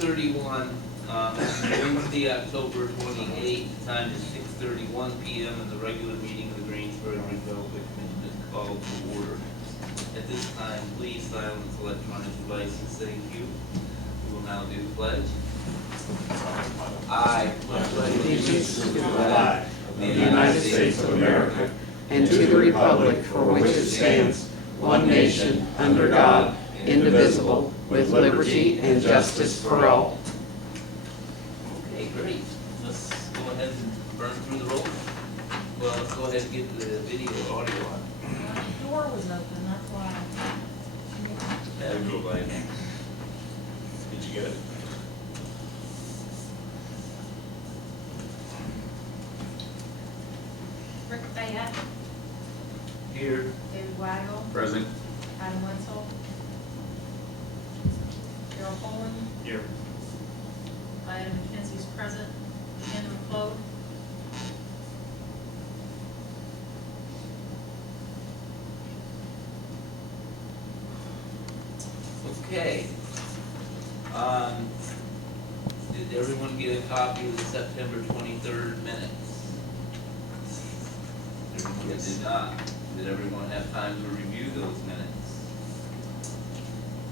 6:31, Wednesday, October 28th, time is 6:31 p.m. and the regular meeting of the Greensburg Redevelopment Commission is called to order. At this time, please silence electronic devices. Thank you. We will now do the pledge. I pledge allegiance to the flag of the United States of America and to the republic for which it stands, one nation, under God, indivisible, with liberty and justice for all. Okay, great. Let's go ahead and burn through the roll. Well, let's go ahead and get the video or audio on. The door was open, that's why. That'll go by now. Did you get it? Rick Fayette, Here. David Waggle, Present. Adam Wenzel, Carol Poland, Here. Diana McKenzie's present, Anna McLeod. Okay. Did everyone get a copy of the September 23rd minutes? Everyone did not. Did everyone have time to review those minutes?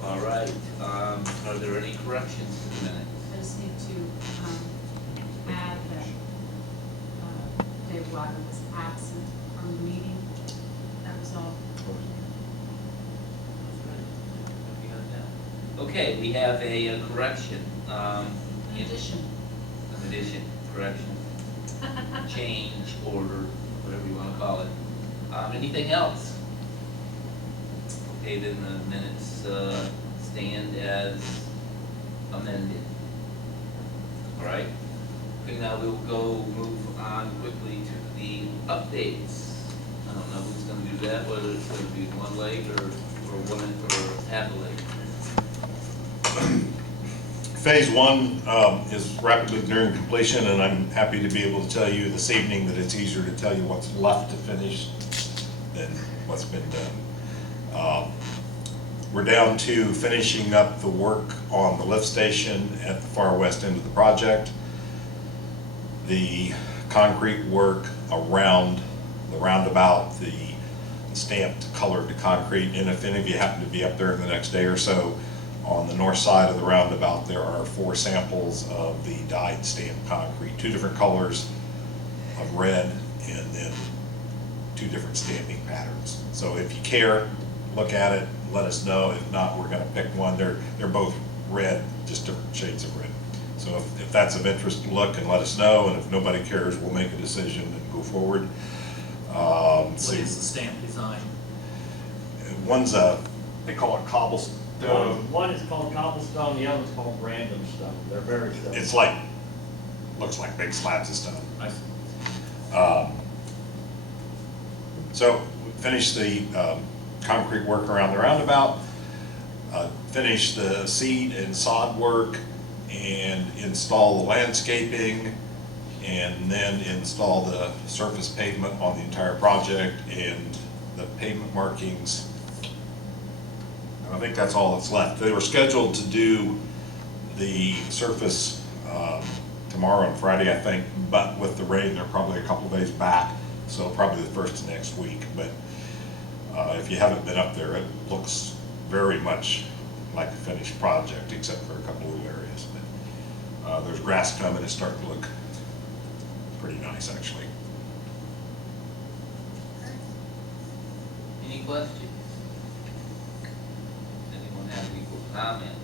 All right. Are there any corrections to the minutes? I just need to add that David Waggle was absent from the meeting. That was all. Okay, we have a correction. In addition. An addition, correction, change, order, whatever you want to call it. Anything else? Okay, then the minutes stand as amended. All right. Okay, now we'll move on quickly to the updates. I don't know who's going to do that, whether it's going to be one leg or half a leg. Phase one is rapidly nearing completion, and I'm happy to be able to tell you this evening that it's easier to tell you what's left to finish than what's been done. We're down to finishing up the work on the lift station at the far west end of the project. The concrete work around the roundabout, the stamped colored concrete, and if any of you happen to be up there in the next day or so, on the north side of the roundabout, there are 4 samples of the dyed stamped concrete, 2 different colors of red, and then 2 different stamping patterns. So if you care, look at it, let us know. If not, we're going to pick one. They're both red, just different shades of red. So if that's of interest, look and let us know. And if nobody cares, we'll make a decision and go forward. What is the stamp design? One's they call it cobblestone. One is called cobblestone, the other is called random stone. They're very stone. It's like, looks like big slabs of stone. I see. So we finished the concrete work around the roundabout, finished the seed and sod work, and install the landscaping, and then install the surface pavement on the entire project and the pavement markings. And I think that's all that's left. They were scheduled to do the surface tomorrow and Friday, I think, but with the rain, they're probably a couple of days back, so probably the first of next week. But if you haven't been up there, it looks very much like a finished project, except for a couple of areas. But there's grass coming. It's starting to look pretty nice, actually. Any questions? Anyone have any comments?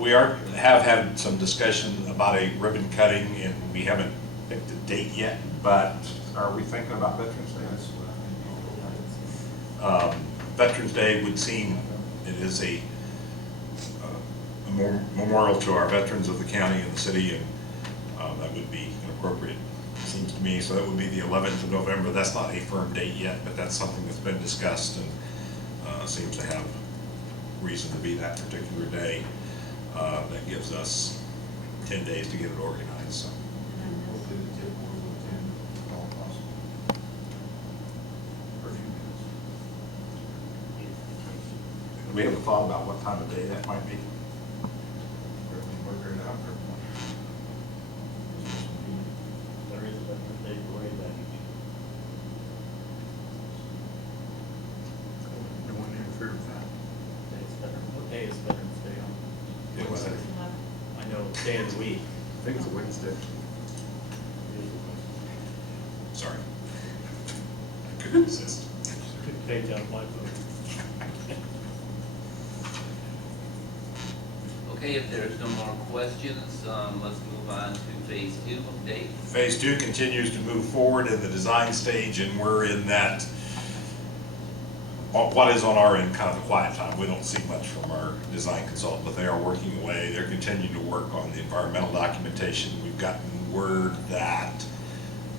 We have had some discussion about a ribbon cutting, and we haven't picked a date yet, but are we thinking about Veterans Day? Veterans Day would seem, it is a memorial to our veterans of the county and the city, and that would be appropriate, it seems to me. So that would be the 11th of November. That's not a firm date yet, but that's something that's been discussed and seems to have reason to be that particular day. That gives us 10 days to get it organized. So. Do we have a thought about what time of day that might be? There is a Veterans Day parade that evening. No one interfered with that. What day is Veterans Day on? It was, I know, day of the week. I think it's a Wednesday. sorry. I couldn't resist. Couldn't take down my phone. Okay, if there's no more questions, let's move on to phase 2 update. Phase 2 continues to move forward in the design stage, and we're in that, what is on our end, kind of the quiet time. We don't see much from our design consultant, but they are working away. They're continuing to work on the environmental documentation. We've gotten word that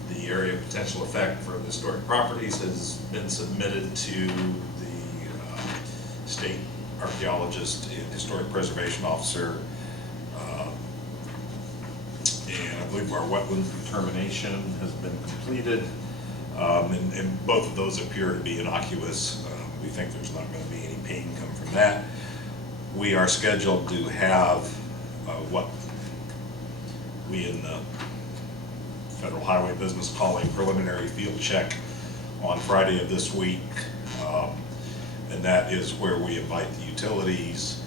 the area of potential effect for the historic properties has been submitted to the state archaeologist and historic preservation officer. And I believe our wetland determination has been completed. And both of those appear to be innocuous. We think there's not going to be any pain come from that. We are scheduled to have what we in the Federal Highway business call a preliminary field check on Friday of this week. And that is where we invite the utilities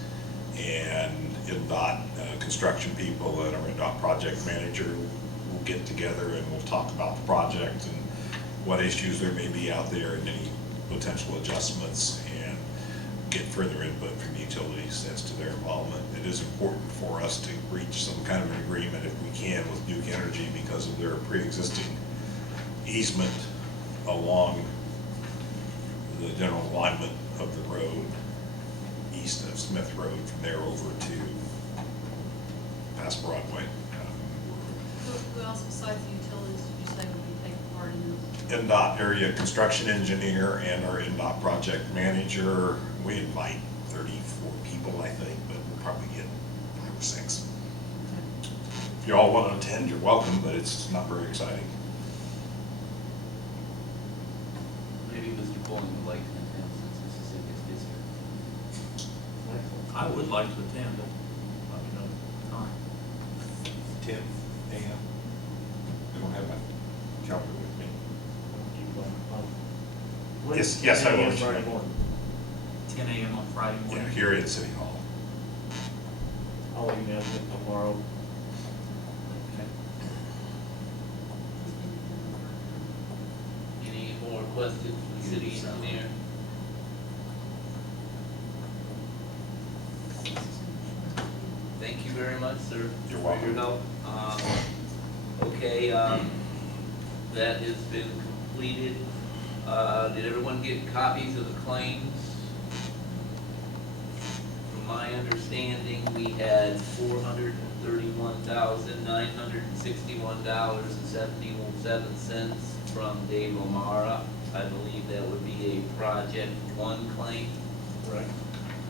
and NDOT construction people and our NDOT project manager will get together and we'll talk about the project and what issues there may be out there and any potential adjustments and get further input from utilities as to their involvement. It is important for us to reach some kind of an agreement if we can with Duke Energy because of their pre-existing easement along the general alignment of the road east of Smith Road from there over to past Broadway. Who else besides the utilities did you say would be taking part in this? NDOT area construction engineer and our NDOT project manager. We invite 34 people, I think, but we'll probably get 5 or 6. If you all want to attend, you're welcome, but it's not very exciting. Maybe Mr. Bowling would like to attend since this is his district. I would like to attend, but let me know the time. 10 a.m. I don't have my calendar with me. Yes, I will. Friday morning. 10 a.m. on Friday morning. Yeah, here at City Hall. I'll email you tomorrow. Okay. Any more questions from the city engineer? Thank you very much, sir. You're For welcome. your help. Okay, that has been completed. Did everyone get copies of the claims? From my understanding, we had $431,961.77 from Dave O'Mara. I believe that would be a Project 1 claim. Correct.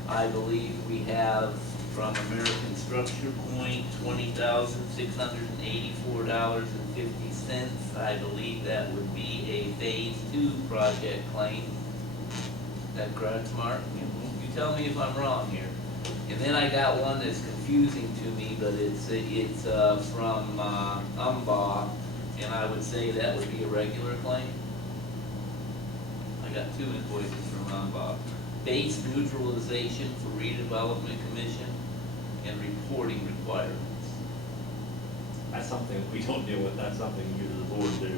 I believe we have from American Structure Point, $20,684.50. I believe that would be a Phase 2 project claim. Is that correct, Mark? You tell me if I'm wrong here. And then I got one that's confusing to me, but it's from Umbaugh, and I would say that would be a regular claim. I got 2 invoices from Umbaugh. Base neutralization for redevelopment commission and reporting requirements. That's something we don't deal with, that's something you as the board do.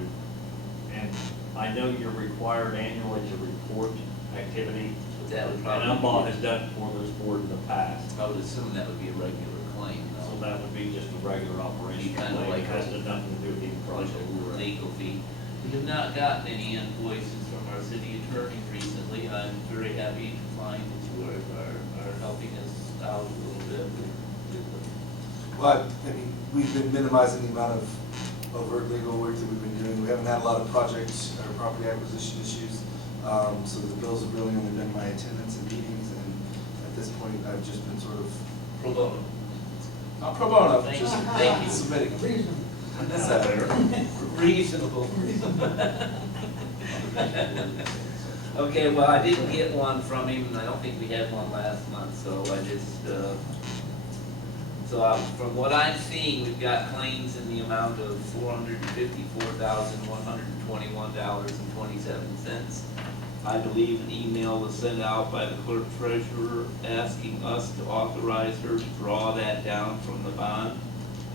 And I know you're required annually to report activity. But that would And probably. Umbaugh has done it for this board in the past. I would assume that would be a regular claim, So though. that would be just a regular operation. Be kinda like It has a- nothing to do with any Like project. a legal fee. We have not gotten any invoices from our city attorney recently. I'm very happy to find that you are helping us out a little bit with the. Well, I mean, we've been minimizing the amount of overt legal work that we've been doing. We haven't had a lot of projects or property acquisition issues. So the bills have really only been my attendance at meetings, and at this point, I've just been sort of, Pro bono. not pro bono, Thank just you. Thank you. submitting. That's better. Reasonable. Okay, well, I didn't get one from him, and I don't think we had one last month, so I just, from what I'm seeing, we've got claims in the amount of $454,121.27. I believe an email was sent out by the clerk treasurer asking us to authorize her to draw that down from the bond.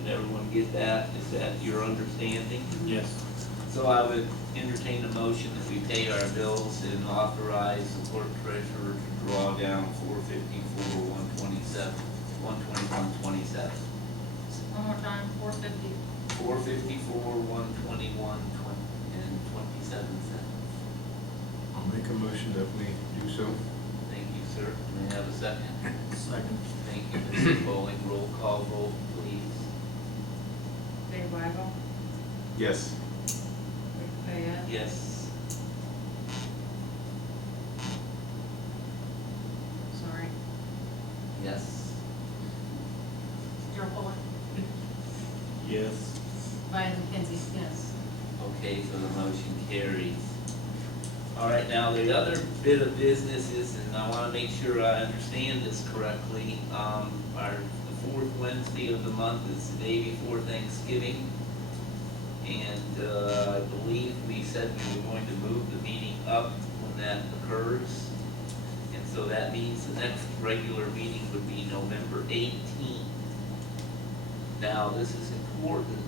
Did everyone get that? Is that your understanding? Yes. So I would entertain a motion that we pay our bills and authorize the clerk treasurer to draw down $454,121.27. One more time, 450. $454,121.27. I'll make a motion that we do so. Thank you, sir. May I have a second? Second. Thank you, Mrs. Bowling. Roll call vote, please. Dave Weigel, Yes. Rick Fayette, Yes. sorry, Yes. Gerald Fuller, Yes. Diane McKenzie, yes. Okay, so the motion carries. All right, now the other bit of business is, and I want to make sure I understand this correctly, the fourth Wednesday of the month is the day before Thanksgiving. And I believe we said we were going to move the meeting up when that occurs. And so that means the next regular meeting would be November 18th. Now, this is important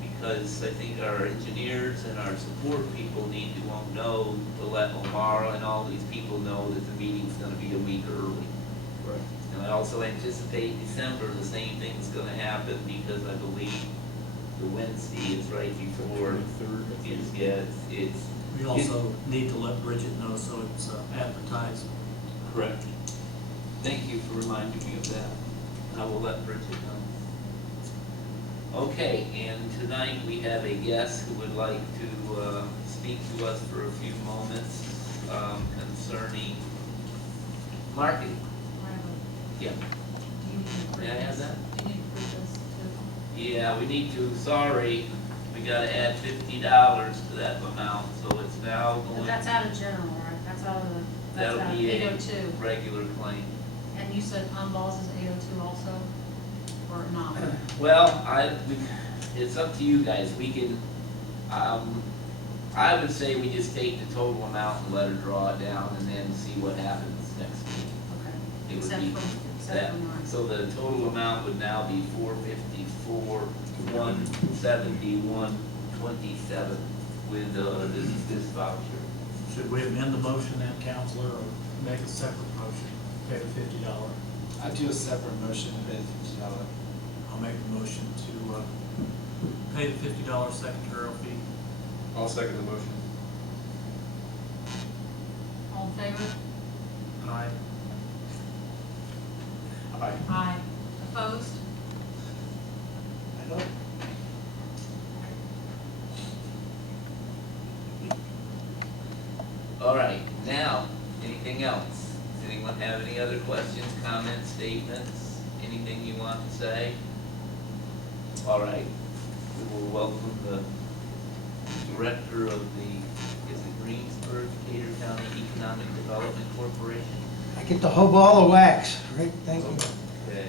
because I think our engineers and our support people need to know to let Omar and all these people know that the meeting's gonna be a week early. Right. And I also anticipate December, the same thing's gonna happen because I believe the Wednesday is right before, it's. We also need to let Bridget know so it's advertised. Correct. Thank you for reminding me of that. I will let Bridget know. Okay, and tonight we have a guest who would like to speak to us for a few moments concerning marketing. Yeah. Do you need to approve May I have this? that? Do you need to approve this too? Yeah, we need to, sorry, we gotta add $50 to that amount, so it's now But going. that's out of general, right? That's out of the, that's That'll out of be a 802. regular claim. And you said on-balls is 802 also, or not? Well, it's up to you guys, we can, I would say we just take the total amount and let her draw it down and then see what happens next week. Okay. It would Except be for, that, except for mine. so the total amount would now be $454,171.27 with, this voucher. Should we amend the motion then, Counselor, or make a separate motion, pay the $50? I do a separate motion to pay the $50. I'll make a motion to pay the $50 secretarial fee. I'll second the motion. All in favor? Aye. Aye. Aye. Opposed? I don't. All right, now, anything else? Does anyone have any other questions, comments, statements, anything you want to say? All right, we will welcome the director of the, is it Greensburg, Cater County Economic Development Corporation? I get the whole ball of wax, right? Thank you. Okay.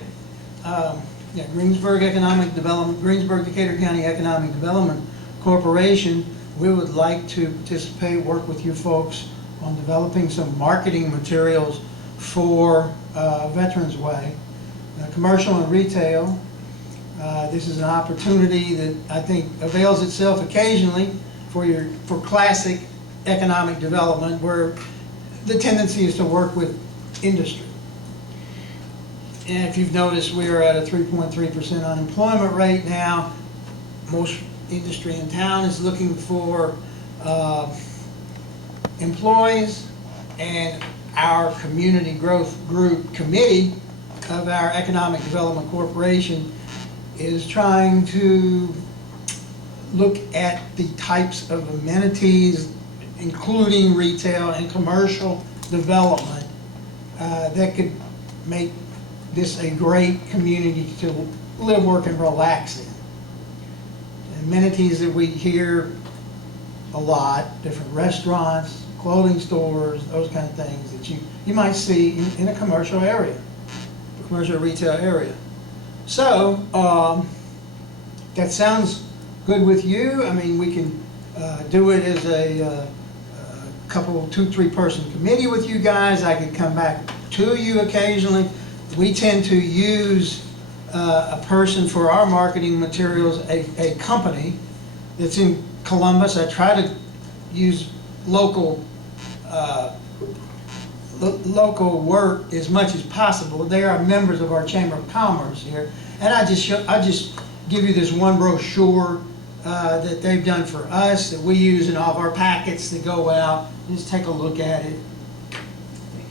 Yeah, Greensburg Economic Development, Greensburg Decatur County Economic Development Corporation. We would like to participate, work with you folks on developing some marketing materials for Veterans Way, commercial and retail. This is an opportunity that I think avails itself occasionally for classic economic development, where the tendency is to work with industry. And if you've noticed, we are at a 3.3% unemployment rate now. Most industry in town is looking for employees, and our community growth group committee of our Economic Development Corporation is trying to look at the types of amenities, including retail and commercial development, that could make this a great community to live, work, and relax in. Amenities that we hear a lot, different restaurants, clothing stores, those kind of things that you might see in a commercial area, a commercial retail area. So, that sounds good with you. I mean, we can do it as a couple, 2-3 person committee with you guys. I could come back to you occasionally. We tend to use a person for our marketing materials, a company that's in Columbus. I try to use local local work as much as possible. They are members of our Chamber of Commerce here, and I just give you this one brochure that they've done for us that we use in all of our packets that go out. Just take a look at it. Thank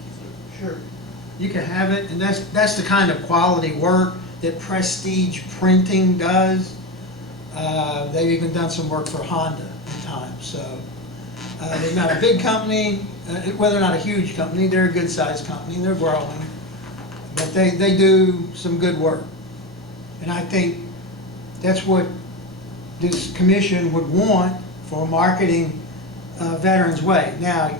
you, Sure. You can have it, and that's the kind of quality work that Prestige Printing does. They've even done some work for Honda at times. So they're not a big company. Well, they're not a huge company. They're a good-sized company. They're growing, but they do some good work, and I think that's what this commission would want for marketing Veterans Way. Now,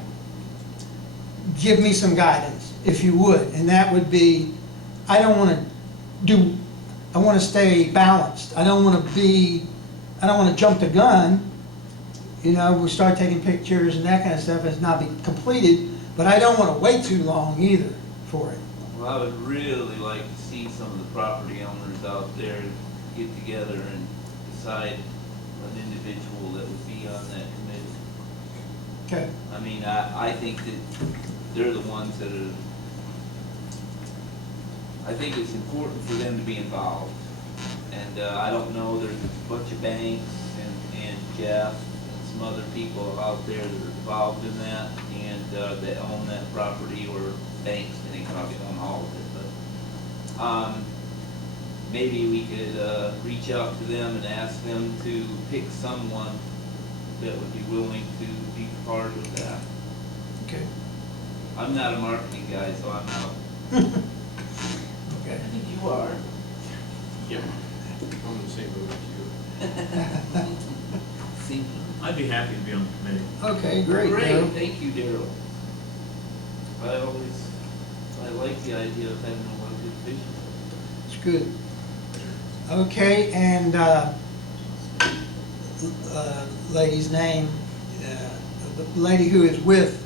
give me some guidance, if you would, and that would be, I want to stay balanced. I don't want to jump the gun. You know, we start taking pictures and that kind of stuff has not been completed, but I don't want to wait too long either for it. Well, I would really like to see some of the property owners out there get together and decide an individual that would be on that committee. Okay. I mean, I think that they're the ones that are, I think it's important for them to be involved. And I don't know, there's a bunch of banks and Jeff and some other people out there that are involved in that and that own that property, or banks, and they probably own all of it. But maybe we could reach out to them and ask them to pick someone that would be willing to be part of that. Okay. I'm not a marketing guy, so I'm out. Okay. I think you are. Yep. I'm in the same boat as you. See? I'd be happy to be on the committee. Okay, great. Great, Darryl. thank you, Daryl. I like the idea of having a elected official. It's good. Okay, and lady's name, the lady who is with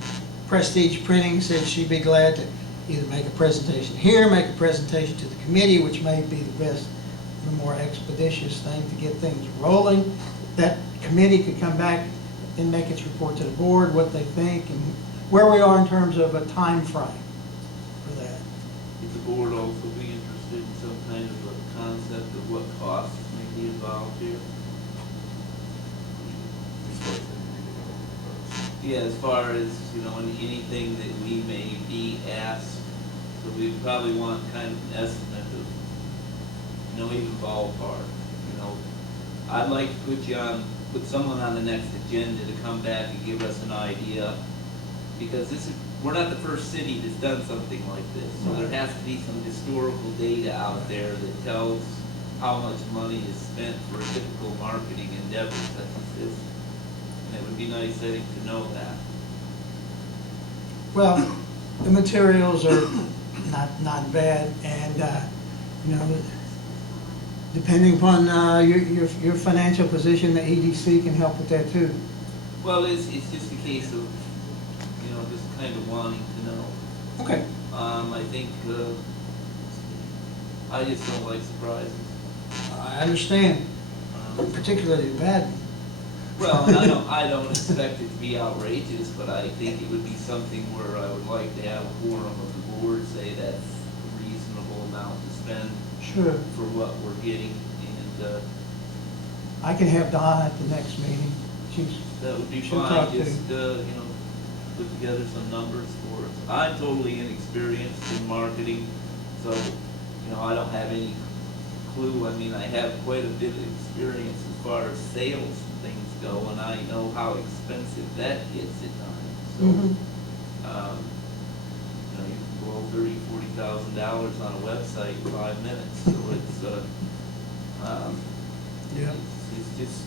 Prestige Printing said she'd be glad to either make a presentation here, make a presentation to the committee, which may be the best, the more expeditious thing to get things rolling. That committee could come back and make its report to the board, what they think, and where we are in terms of a time frame for that. Would the board also be interested in some kind of a concept of what costs may be involved here? Yeah, as far as, you know, anything that we may be asked, so we probably want kind of an estimate of, you know, even ballpark, you know. I'd like to put someone on the next agenda to come back and give us an idea, because we're not the first city that's done something like this. So there has to be some historical data out there that tells how much money is spent for a typical marketing endeavor such as this. And it would be nice, I think, to know that. Well, the materials are not bad, and you know, depending upon your financial position, the EDC can help with that too. Well, it's just a case of, you know, just kind of wanting to know. Okay. I think, I just don't like surprises. I understand, particularly the bad one. Well, and I don't expect it to be outrageous, but I think it would be something where I would like to have a forum of the board say that's a reasonable amount to spend Sure. for what we're getting, and I can have Donna at the next meeting. that would be She'll talk fine, to just, you know, put together some numbers for us. I'm totally inexperienced in marketing, so, you know, I don't have any clue. I mean, I have quite a bit of experience as far as sales and things go, and I know how expensive that gets at times. So, Mhm. you know, you can blow $30,000-$40,000 on a website in 5 minutes, so it's, Yeah. it's just,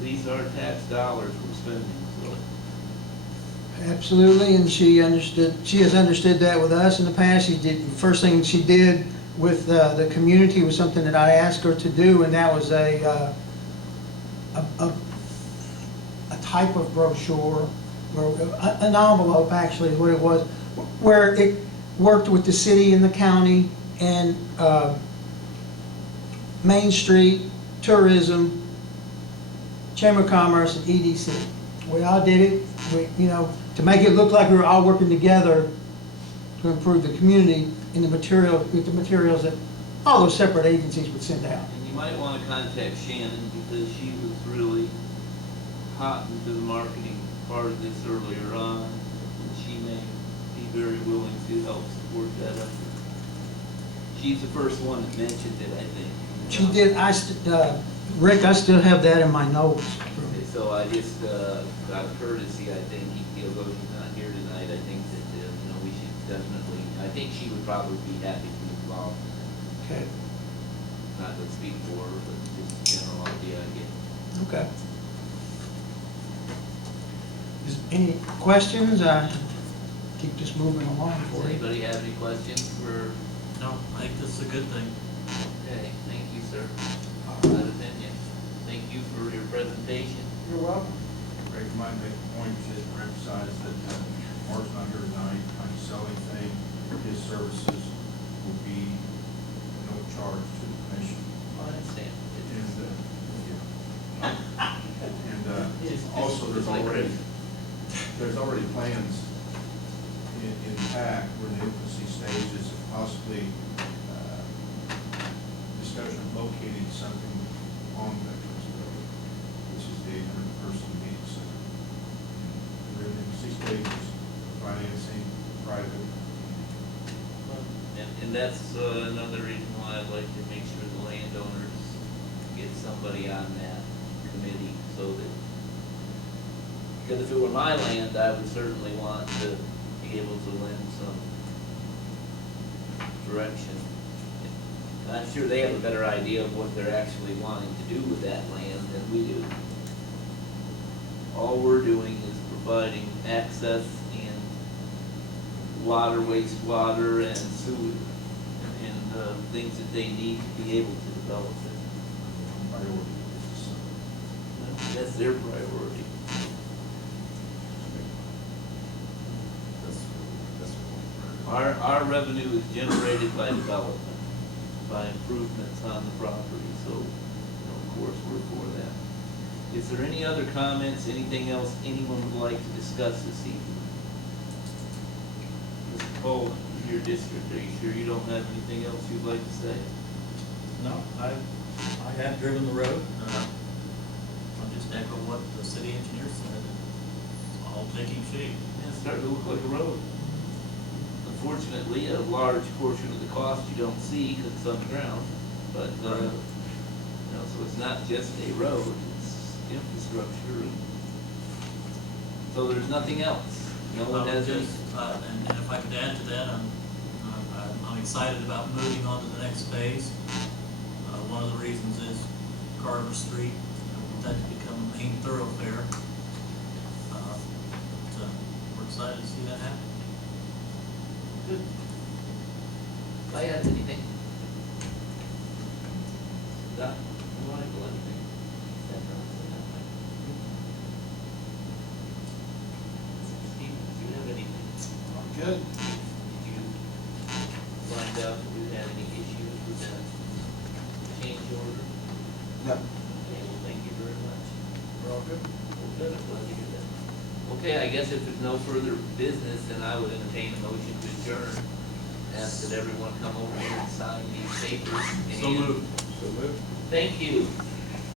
these are tax dollars we're spending, so. Absolutely, and she has understood that with us in the past. She did, the first thing she did with the community was something that I asked her to do, and that was a type of brochure, or an envelope actually is what it was, where it worked with the city and the county and Main Street, tourism, Chamber of Commerce, and EDC. We all did it, to make it look like we were all working together to improve the community in with the materials that all those separate agencies would send out. And you might want to contact Shannon, because she was really hot into the marketing part of this earlier on, and she may be very willing to help support that effort. She's the first one that mentioned it, I think. She did, Rick, I still have that in my notes. Okay, so I just, out of courtesy, I think, although she's not here tonight, I think that, we should definitely, I think she would probably be happy to be involved. Okay. Not to speak for her, but just a general idea I get. Okay. Is any questions? Keep this moving along Does for you. anybody have any questions for, No, I think this is a good thing. okay, thank you, sir. That opinion. Thank you for your presentation. You're welcome. Rick, might make a point to emphasize that Mark's not here tonight, I'm selling thing, his services will be no charge to the commission. I understand. And also, there's already plans in fact, we're in the infancy stages of possibly discussion of locating something on Veterans Road, which is the 800-person meeting center. We're in the infancy stages, financing, private. And that's another reason why I'd like to make sure the landowners get somebody on that committee, so that, because if it were my land, I would certainly want to be able to lend some direction. And I'm sure they have a better idea of what they're actually wanting to do with that land than we do. All we're doing is providing access and water, wastewater, and sewer, and things that they need to be able to develop it. Priority. That's their priority. Our revenue is generated by development, by improvements on the property, so, of course, we're for that. Is there any other comments, anything else anyone would like to discuss this evening? Mr. Cole, your district, are you sure you don't have anything else you'd like to say? No, I have driven the road. I'll just echo what the city engineer said. It's all taking shape. Yeah, it's starting to look like a road. Unfortunately, a large portion of the cost you don't see because it's underground, but, so it's not just a road, it's infrastructure. So there's nothing else? No one has any? And if I could add to that, I'm excited about moving on to the next phase. One of the reasons is Carver Street, I want that to become a main thoroughfare. So we're excited to see that happen. Good. I have anything? Doc, you want to go anything? Steve, do you have anything? I'm good. Did you find out if we had any issues with that change order? No, Okay, well, thank you very much. we're all good. Well, good, I'm glad to hear that. Okay, I guess if there's no further business, then I would entertain a motion to adjourn. Ask that everyone come over here and sign these papers. So moved. So moved. Thank you.